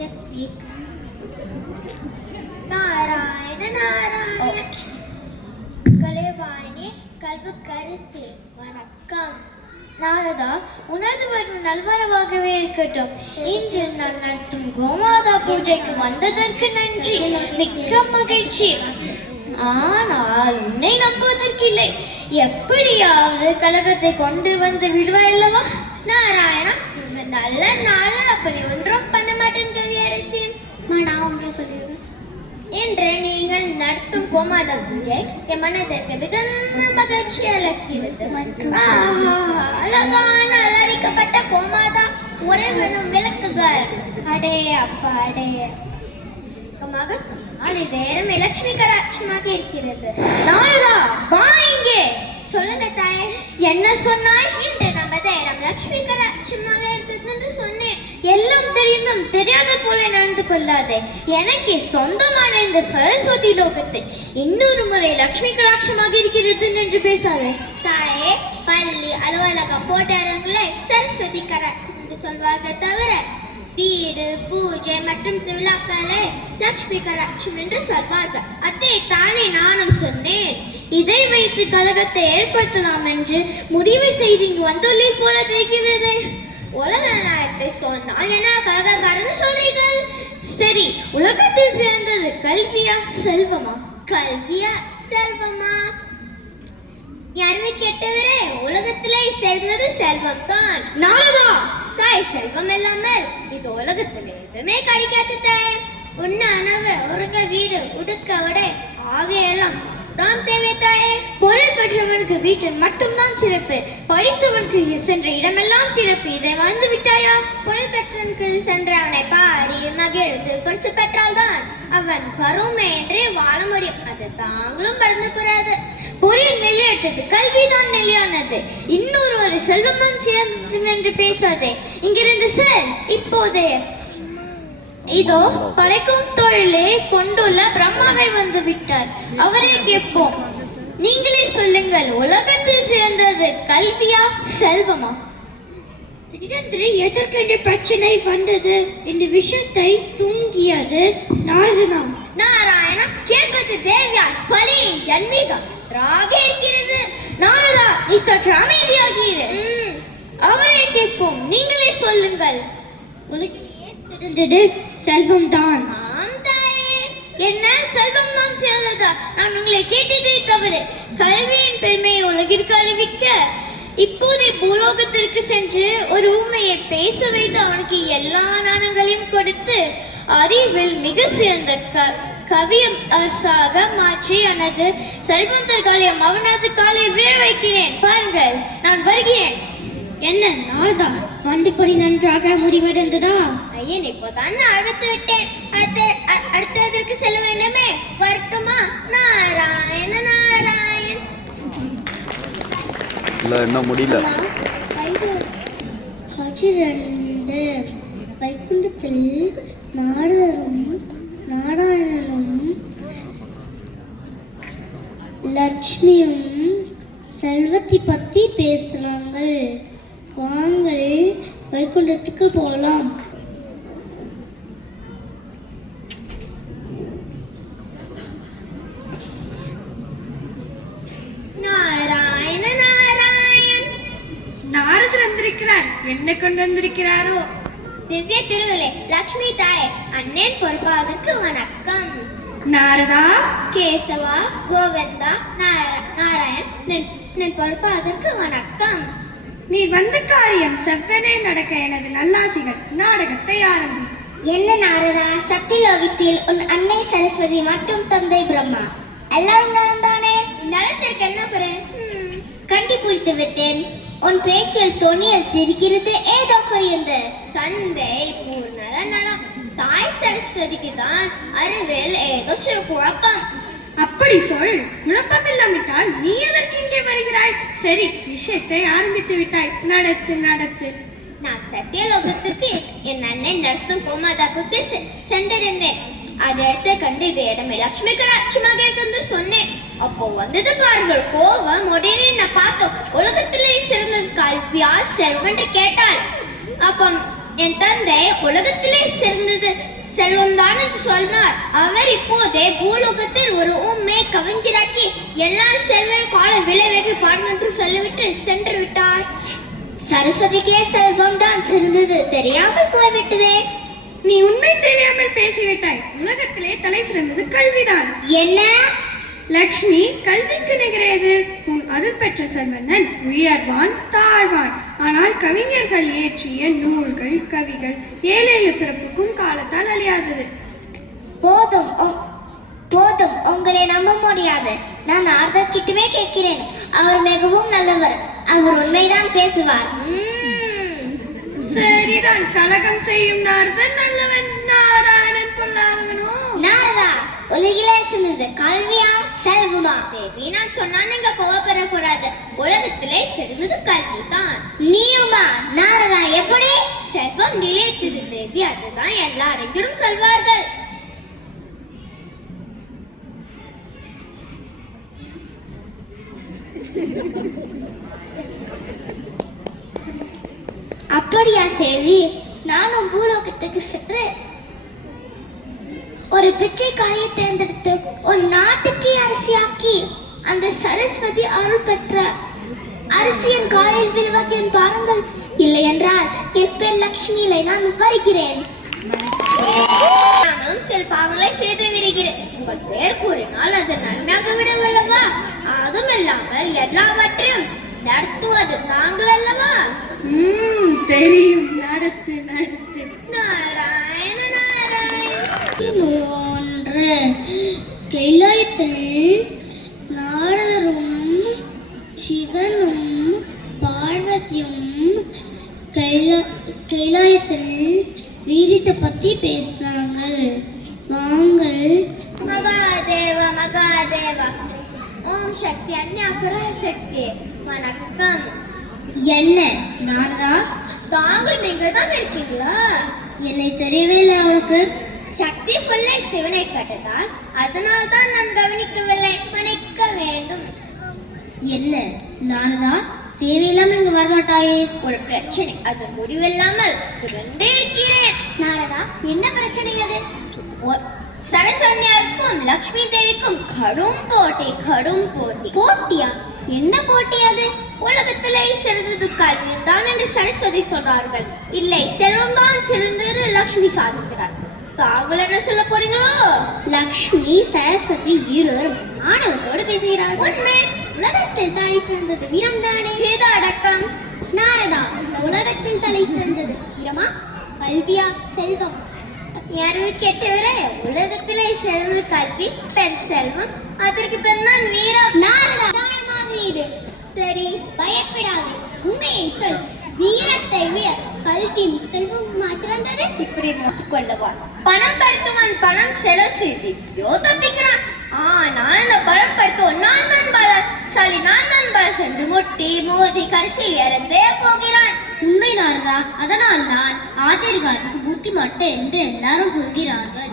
Yes, speak. Narayana Narayana Kalaivani கல்வி கருத்தே வணக்கம். நாரதா, உனது வரும் நல்வரவாகவே இருக்கட்டும். இன்று நான் நடத்தும் கோமாதா பூஜைக்கு வந்ததற்கு நன்றி, மிக்க மகிழ்ச்சி. ஆனால் உன்னை நம்புவதற்கில்லை. எப்படியாவது கலகத்தை கொண்டு வந்து விடுவாயல்லவா? நாராயணா, நல்ல நாள், அப்படி ஒன்றும் பண்ண மாட்டேன் கவியரசி. நான் ஒன்று சொல்லிடுவேன். இன்று நீங்கள் நடத்தும் கோமாதா பூஜை என் மனதிற்கு மிகுந்த மகிழ்ச்சி அளிக்கிறது. அழகான அலரிக்கப்பட்ட கோமாதா உறைவனும் விளக்குகள், அடே அப்பா அடே நேரம் லட்சுமி கடாட்சமாக இருக்கிறது. நாரதா, வா இங்கே. சொல்லுங்க தாயே. என்ன சொன்னாய்? இன்று நம்ம நேரம் லட்சுமி கடாட்சமாக இருக்கிறது என்று சொன்னேன். எல்லாம் தெரிந்தும் தெரியாத போல நடந்து கொள்ளாதே. எனக்கு சொந்தமான இந்த சரஸ்வதி லோகத்தை இன்னொரு முறை லட்சுமி கடாட்சமாக இருக்கிறது என்று பேசாதே. தாயே, பள்ளி அலுவலகம் போட்டாரங்களே சரஸ்வதி கடாட்சம் என்று சொல்வார்கள் தவிர வீடு பூஜை மற்றும் திருவிழாக்களே லட்சுமி கடாட்சம் என்று சொல்வார்கள். அதை தானே நானும் சொன்னேன். இதை வைத்து கலகத்தை ஏற்படுத்தலாம் என்று முடிவு செய்து இங்கு வந்துள்ளீர் போல தெரிகிறது. உலக நாயத்தை சொன்னால் என்ன கலகக்காரன்னு சொல்றீர்கள்? சரி, உலகத்தில் சிறந்தது கல்வியா செல்வமா? கல்வியா செல்வமா? யாருமே கேட்டவரே, உலகத்திலே சிறந்தது செல்வம் தான். நாரதா, தாய், செல்வம் இல்லாமல் இது உலகத்தில் எதுவுமே கிடைக்காது தாய். உண்ண அணவு, உருக வீடு, உடுக்க உடை ஆகியெல்லாம் தான் தேவை தாயே. பொருள் பெற்றவனுக்கு வீட்டில் மட்டும்தான் சிறப்பு, படித்தவனுக்கு சென்ற இடமெல்லாம் சிறப்பு. இதை மறந்து விட்டாயா? பொருள் பெற்றவனுக்கு சென்ற அவனை பாரி மகிழ்ந்து பரிசு பெற்றால்தான் அவன் பருவமையின்றி வாழ முடியும். அது தாங்களும் மறந்து கூடாது. பொருள் நிலையற்றது, கல்விதான் நிலையானது. இன்னொரு ஒரு செல்வம் தான் சிறந்தது என்று பேசாதே. இங்கிருந்து செல். இப்போதே இதோ படைக்கும் தொழிலை கொண்டுள்ள பிரம்மாவை வந்து விட்டார். அவரே கேட்போம். நீங்களே சொல்லுங்கள், உலகத்தில் சிறந்தது கல்வியா செல்வமா? எதற்கென்று பிரச்சனை வந்தது? இந்த விஷயத்தை தூங்கியது நாரதனா. நாராயணா, கேட்பது தேவியா, பலி என் மீது ராக இருக்கிறது. நாரதா, நீ சற்று அமைதியாகிரு. அவரே கேட்போம். நீங்களே சொல்லுங்கள். உனக்கு சிறந்தது செல்வம் தான். என்ன செல்வம் தான் சிறந்ததா? நான் உங்களை கேட்டதே தவிர கல்வியின் பெருமையை உலகிற்கு அறிவிக்க இப்போதே பூலோகத்திற்கு சென்று ஒரு ஊமையை பேச வைத்து அவனுக்கு எல்லா நாணங்களையும் கொடுத்து அறிவில் மிக சிறந்த கவியரசாக மாற்றி எனது செல்வந்தர்களையும் அவனது காலில் வீழ வைக்கிறேன். பாருங்கள், நான் வருகிறேன். என்ன நாரதா, வண்டிப்படி நன்றாக முடிவடைந்ததா? ஐயன், இப்போதான் அழைத்து விட்டேன். அடுத்ததற்கு செல்ல வேண்டுமே. வரட்டுமா? நாராயண நாராயண். இன்னும் முடியல. வைகுண்டத்தில் நாரதரும் நாராயணனும் லட்சுமியும் செல்வத்தை பத்தி பேசுறாங்க. வாங்கள், வைகுண்டத்துக்கு போலாம். நாராயண நாராயண். நாரதர் வந்திருக்கிறார். என்ன கொண்டு வந்திருக்கிறாரோ? திவ்ய திருவிழே லட்சுமி தாயே, அண்ணன் பொறுப்பாதற்கு வணக்கம். நாரதா, கேசவா, கோவிந்தா, நாராயண், நான் பொறுப்பாதற்கு வணக்கம். நீ வந்த காரியம் செவ்வனே நடக்க எனது நல்லாசிகள். நாடகத்தை ஆரம்பி. என்ன நாரதா, சத்தியலோகத்தில் உன் அன்னை சரஸ்வதி மற்றும் தந்தை பிரம்மா எல்லாரும் நலந்தானே? நலத்திற்கு என்ன குறை? கண்டுபிடித்து விட்டேன். உன் பேச்சில் தொனியில் தெரிகிறது ஏதோ குறைந்து. தந்தை பூர்ண நலம், தாய் சரஸ்வதிக்கு தான் அறிவில் ஏதோ சிறு குழப்பம். அப்படி சொல். குழப்பம் இல்லாவிட்டால் நீ எதற்கு இங்கே வருகிறாய்? சரி, விஷயத்தை ஆரம்பித்து விட்டாய். நடத்து நடத்து. நான் சத்தியலோகத்திற்கு என் அண்ணன் நடத்தும் கோமாதாவுக்கு சென்றிருந்தேன். அதை எடுத்து கண்டு இது இடமே லட்சுமி கடாட்சமாக இருக்கு சொன்னேன். அப்போ வந்தது பாருங்கள் கோவம். உடனே நான் பார்த்தோம், உலகத்திலே சிறந்தது கல்வியா செல்வம் என்று கேட்டாள். அப்போ என் தந்தை உலகத்திலே சிறந்தது செல்வம் தான் என்று சொன்னார். அவர் இப்போதே பூலோகத்தில் ஒரு ஊமை கவிஞராக்கி எல்லா செல்வம் கால விளைவுக்கு பாடும் என்று சொல்லிவிட்டு சென்று விட்டார். சரஸ்வதிக்கே செல்வம் தான் சிறந்தது தெரியாமல் போய்விட்டதே. நீ உண்மை தெரியாமல் பேசிவிட்டாய். உலகத்திலே தலை சிறந்தது கல்விதான். என்ன? லக்ஷ்மி கல்விக்கு நிகரேது. உன் அருள் பெற்ற செல்வந்தன் உயர்வான் தாழ்வான். ஆனால் கவிஞர்கள் இயற்றிய நூல்கள் கவிகள் 7 பிறப்புக்கும் காலத்தால் அழியாதது. போதும் போதும், உங்களை நம்ப முடியாது. நான் ஆர்தர் கிட்டமே கேட்கிறேன். அவர் மிகவும் நல்லவர். அவர் உண்மைதான் பேசுவார். சரிதான், கலகம் செய்யும் நாரதன் நல்லவன், நாராயணன் பொல்லாதவனோ? நாரதா, உலகிலே சிறந்தது கல்வியா செல்வமா? தேவி, நான் சொன்னா நீங்க கோவப்படக்கூடாது. உலகத்திலே சிறந்தது கல்வி தான். நீயுமா? நாரதா, எப்படி? செல்வம் நிலைத்தது தேவி, அதுதான் எல்லாரையும் சொல்வார்கள். அப்படியா? சரி, நானும் பூலோகத்துக்கு சென்று ஒரு பிச்சைக்காரியை தேர்ந்தெடுத்து ஒரு நாட்டுக்கே அரசியாக்கி அந்த சரஸ்வதி அருள் பெற்ற அரசியின் காலில் விழுவாக்கி என் பாருங்கள். இல்லை என்றால் என் பேர் லக்ஷ்மி இல்லை. நான் வருகிறேன். நானும் சில பாவங்களை செய்து விடுகிறேன். உங்கள் பேர் கூறினால் அது நன்மையாக விடவல்லவா? அதுவும் இல்லாமல் எல்லாவற்றையும் நடத்துவது தாங்கள் அல்லவா? தெரியும், நடத்து நடத்து. நாராயண கைலாயத்தில் நாரதரும் சிவனும் பார்வதியும் கைலாயத்தில் வீரத்தை பத்தி பேசுறாங்க. வாங்கள். மகாதேவா மகாதேவா, ஓம் சக்தி அந்நியாபர சக்தி. வணக்கம். என்ன நாரதா, தாங்களும் எங்க தான் இருக்கீங்களா? என்னை தெரியவே இல்லை. அவளுக்கு சக்தி கொள்ளை சிவனை கட்டதால் அதனால் தான் நான் கவனிக்கவில்லை. மன்னிக்க வேண்டும். என்ன நாரதா, தேவையில்லாமல் இங்கு வரமாட்டாயே? ஒரு பிரச்சனை, அது முடிவில்லாமல் சுரண்டே இருக்கிறேன். நாரதா, என்ன பிரச்சனை அது? சரஸ்வதியாருக்கும் லக்ஷ்மி தேவிக்கும் கடும் போட்டி. கடும் போட்டி. போட்டியா? என்ன போட்டி அது? உலகத்திலே சிறந்தது கல்வி தான் என்று சரஸ்வதி சொல்றார்கள். இல்லை, செல்வம் தான் சிறந்தது லக்ஷ்மி சாதிக்கிறார். தாங்கள் என்ன சொல்ல போறீங்களோ? லக்ஷ்மி சரஸ்வதி இருவரும் மாணவத்தோடு பேசுகிறார். உண்மை. உலகத்தில் தலை சிறந்தது வீரம் தானே? இது அடக்கம். நாரதா, இந்த உலகத்தில் தலை சிறந்தது வீரமா கல்வியா செல்வமா? யாரும் கேட்டவரே, உலகத்திலே சிறந்த கல்வி பெண் செல்வம், அதற்கு பெண் தான் வீரம். நாரதா, இது சரி, பயப்படாதே. உண்மையை சொல். வீரத்தை விட கல்வியும் செல்வமா சிறந்தது? இப்படி மாற்றிக்கொள்ளவா? பணம் படுத்துவான், பணம் செலவு செய்து தப்பிக்கிறான். ஆனால் இந்த பணம் படுத்துவோம் நான் தான் பலசாலி, நான் தான் பலசென்று முட்டி மோதி கடைசியில் இறந்தே போகிறான். உண்மை நாரதா, அதனால் தான் ஆச்சரியக்காரனுக்கு புத்தி மட்டும் என்று எல்லாரும் சொல்கிறார்கள்.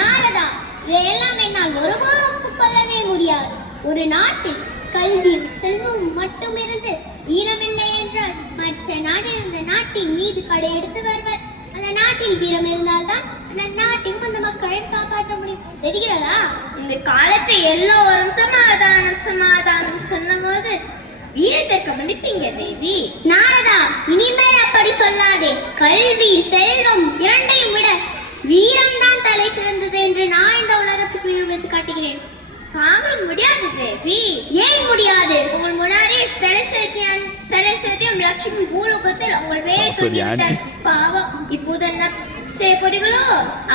நாரதா, இதையெல்லாம் என்னால் ஒருபோதும் ஒப்புக்கொள்ளவே முடியாது. ஒரு நாட்டில் கல்வியும் செல்வமும் மட்டும் இருந்து வீரமில்லை என்றால் மற்ற நாட்டில் அந்த நாட்டின் மீது படையெடுத்து வருவர். அந்த நாட்டில் வீரம் இருந்தால்தான் அந்த நாட்டையும் அந்த மக்களை காப்பாற்ற முடியும். தெரிகிறதா? இந்த காலத்தை எல்லோரும் சமாதானம் சமாதானம் சொன்ன போது வீரத்திற்கு மன்னிப்பீங்க தேவி. நாரதா, இனிமேல் அப்படி சொல்லாதே. கல்வி செல்வம் இரண்டையும் விட வீரம் தான் தலை சிறந்தது என்று நான் இந்த உலகத்துக்கு நிரூபித்து காட்டுகிறேன். தாங்கள் முடியாது தேவி. ஏன் முடியாது? உங்கள் முன்னாடி சரஸ்வதியும் லட்சுமி பூலோகத்தில் உங்கள் வேலை பாவம். இப்போது என்ன செய்ய போறீங்களோ?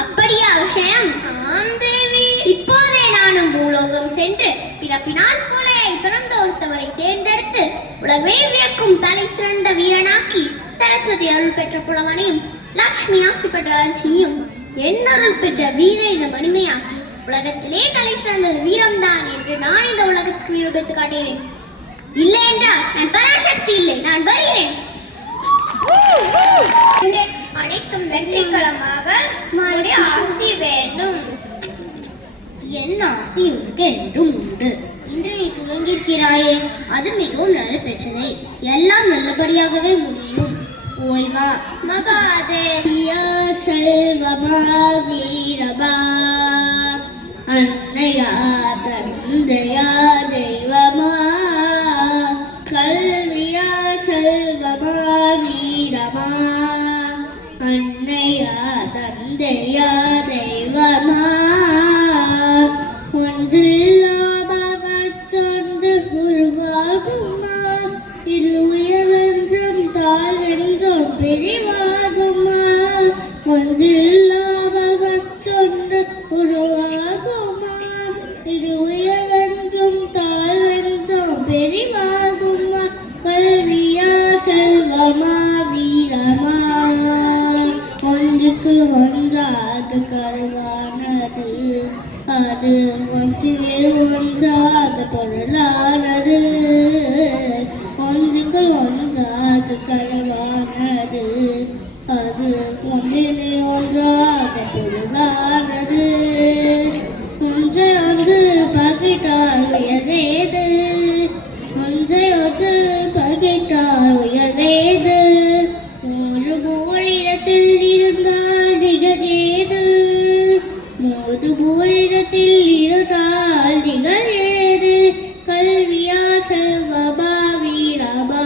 அப்படியா விஷயம்? ஆம் தேவி. இப்போதே நானும் பூலோகம் சென்று பிறப்பினால் போலே பிறந்த ஒருத்தவரை தேர்ந்தெடுத்து உலகமே வியக்கும் தலை சிறந்த வீரனாக்கி சரஸ்வதி அருள் பெற்ற புலவனையும் லக்ஷ்மி ஆசி பெற்ற அரசியும் என் அருள் பெற்ற வீரனை மணிமையாக்கி உலகத்திலே தலை சிறந்தது வீரம்தான் என்று நான் இந்த உலகத்துக்கு நிரூபித்து காட்டுகிறேன். இல்லை என்றால் நான் பராசக்தி இல்லை, நான் வருகிறேன். அனைத்தும் வெற்றிகளமாக ஆசி வேண்டும். என்ன ஆசி உனக்கு என்றும் உண்டு. இன்று நீ துவங்கியிருக்கிறாயே, அது மிகவும் நல்ல பிரச்சனை. எல்லாம் நல்லபடியாகவே முடியும். ஓய்வா மகாதேவியா செல்வமா வீரமா அன்னையா தந்தையா தெய்வமா கல்வியா செல்வமா வீரமா அன்னையா தந்தையா தெய்வமா ஒன்றில்லாம மற்றொன்று உருவாகுமா இது உயர்வென்றும் தாழ்வென்றும் பிரிவாகுமா ஒன்றில்லாம மற்றொன்று உருவாகுமா இது உயர்வென்றும் தாழ்வென்றும் பிரிவாகுமா கல்வியா செல்வமா வீரமா ஒன்றுக்கு ஒன்றாக கருவானது அது ஒன்றில் ஒன்றாக பொருளானது ஒன்றுக்கு ஒன்றாக கருவானது அது ஒன்றில் ஒன்றாக பொருளானது ஒன்றை ஒன்று பகைத்தால் உயர்வேது ஒன்றை ஒன்று பகைத்தால் உயர்வேது ஒரு மூலிடத்தில் இருந்தால் நிகழேது மோது மூலிடத்தில் இருந்தால் நிகழேது கல்வியா செல்வமா வீரமா.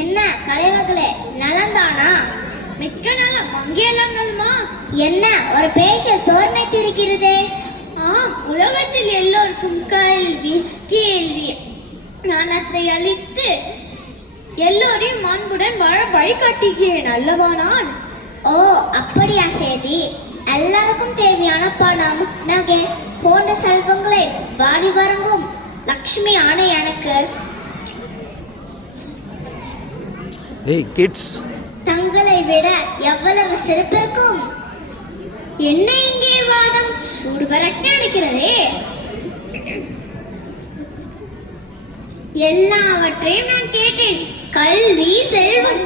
என்ன கலைமகளே நலந்தானா? மிக்க நலம். அங்கேயெல்லாம் நலமா? என்ன ஒரு பேச தோர்மைத்திருக்கிறதே? உலகத்தில் எல்லோருக்கும் கல்வி கேள்வி ஞானத்தை அளித்து எல்லோரையும் அன்புடன் வாழ வழிகாட்டுகிறேன் அல்லவா நான்? ஓ அப்படியா சேதி. எல்லாருக்கும் தேவையான பணம் நகை போன்ற செல்வங்களை வாரி வழங்கும் லக்ஷ்மி ஆணை எனக்கு. ஏய் கிட்ஸ், தங்களை விட எவ்வளவு சிறப்பிருக்கும். என்ன இங்கே வாதம் சூடுபரட்டி அடிக்கிறதே? எல்லாவற்றையும் நான் கேட்டேன். கல்வி செல்வம்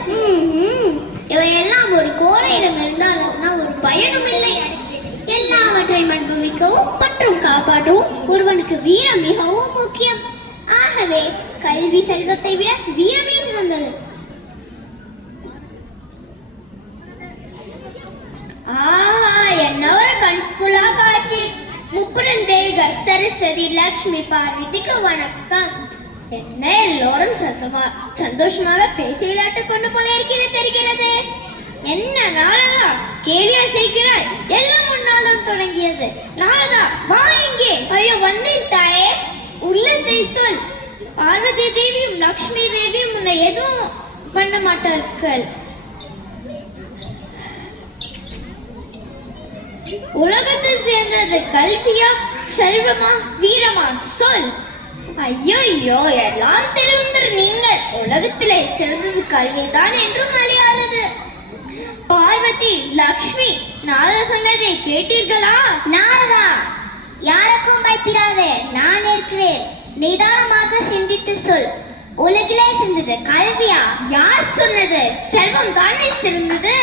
இவையெல்லாம் ஒரு கோழையிடம் இருந்தால் நான் ஒரு பயனும் இல்லை. எல்லாவற்றையும் அனுபவிக்கவும் மற்றும் காப்பாற்றவும் ஒருவனுக்கு வீரம் மிகவும் முக்கியம். ஆகவே கல்வி செல்வத்தை விட வீரமே சிறந்தது. என்ன ஒரு கண்குளா காட்சி. முப்புடன் தேவிகள் சரஸ்வதி லட்சுமி பார்வதிக்கு வணக்கம். என்ன எல்லோரும் சந்தோஷமாக பேசி விளையாட்டுக் கொண்டு போல இருக்கிறது தெரிகிறது. என்ன நாரதா கேலியா செய்கிறாய்? எல்லாம் முன்னாலும் தொடங்கியது. நாரதா வா இங்கே. ஐயோ வந்தேன் தாயே. உள்ளத்தை சொல். பார்வதி தேவியும் லக்ஷ்மி தேவியும் உன்னை எதுவும் பண்ண மாட்டார்கள். உலகத்தில் சேர்ந்தது கல்வியா செல்வமா வீரமா சொல். ஐயோ எல்லாம் தெரிந்த நீங்கள் உலகத்திலே சிறந்தது கல்விதான் என்றும் அறியாதது. பார்வதி லக்ஷ்மி நாரத சொன்னதை கேட்டீர்களா? நாரதா யாருக்கும் பயப்படாதே, நான் இருக்கிறேன். நிதானமாக சிந்தித்து சொல். உலகிலே சிறந்தது கல்வியா? யார் சொன்னது? செல்வம் தானே சிறந்தது.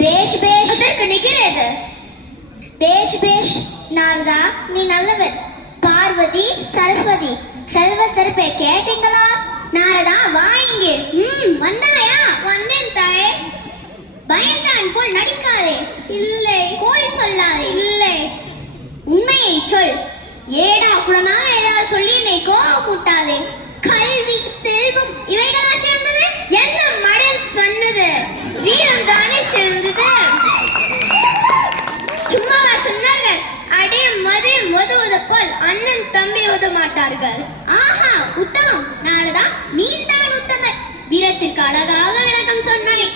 பேஷ் பேஷ் அதற்கு நிகழது. பேஷ் பேஷ் நாரதா நீ நல்லவன். பார்வதி சரஸ்வதி செல்வ சிறப்பை கேட்டீங்களா? நாரதா வா இங்கே. வந்தாயா? வந்தேன் தாயே. பயந்தான் போல் நடிக்காதே. இல்லை. கோல் சொல்லாதே. இல்லை. உண்மையை சொல். ஏடா குடமாக ஏதாவது சொல்லி என்னை கோவம் கூட்டாதே. கல்வி செல்வம் இவைகளா சேர்ந்தது? என்ன மடன் சொன்னது? வீரம் தானே சிறந்தது. சும்மாவா சொன்னார்கள்? அடே மது மதுவது போல் அண்ணன் தம்பி உத மாட்டார்கள். ஆஹா உத்தமம் நாரதா, நீதான் உத்தமர். வீரத்திற்கு அழகாக விளக்கம் சொன்னாய்.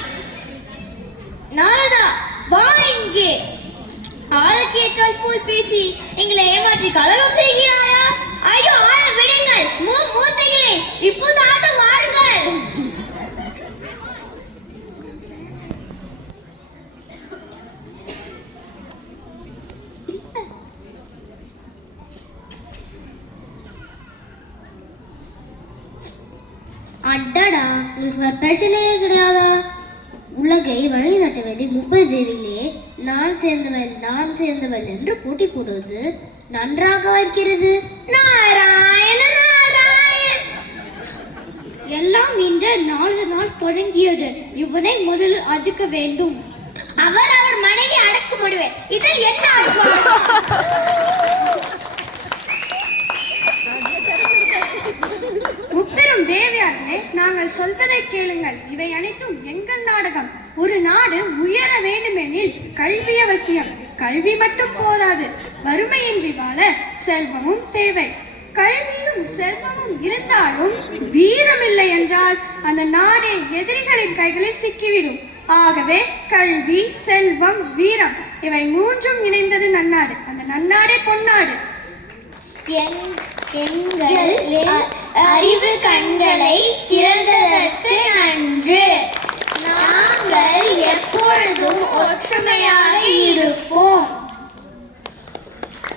நாரதா வா இங்கே. ஆளுக்கேற்றால் போல் பேசி எங்களை ஏமாற்றி கலகம் செய்கிறாயா? ஐயோ ஆள விடுங்கள். மூர்த்திகளே இப்போதாவது வாருங்கள். அடடா இது பிரச்சனையே கிடையாதா? உள்ள உலகை வழிநடத்துவது 30 தேவிகளே நான் சேர்ந்தவள் என்று போட்டி போடுவது நன்றாக இருக்கிறது. நாராயண நாராயண். எல்லாம் இந்த 4 நாள் தொடங்கியது. இவனை முதலில் அடக்க வேண்டும். அவர் மனைவி அடக்க முடிவர். இதில் என்ன முப்பெரும் தேவியார்களே, நாங்கள் சொல்வதை கேளுங்கள். இவை அனைத்தும் எங்கள் நாடகம். ஒரு நாடு உயர வேண்டுமெனில் கல்வி அவசியம். கல்வி மட்டும் போதாது, வறுமையின்றி வாழ செல்வமும் தேவை. கல்வியும் செல்வமும் இருந்தாலும் வீரம் இல்லை என்றால் அந்த நாடே எதிரிகளின் கைகளில் சிக்கிவிடும். ஆகவே கல்வி, செல்வம், வீரம் இவை 3ம் இணைந்தது நன்னாடு. அந்த நன்னாடே பொன்னாடு. எங்கள் அறிவு கண்களை திறந்ததற்கு நன்று. நாங்கள் எப்பொழுதும்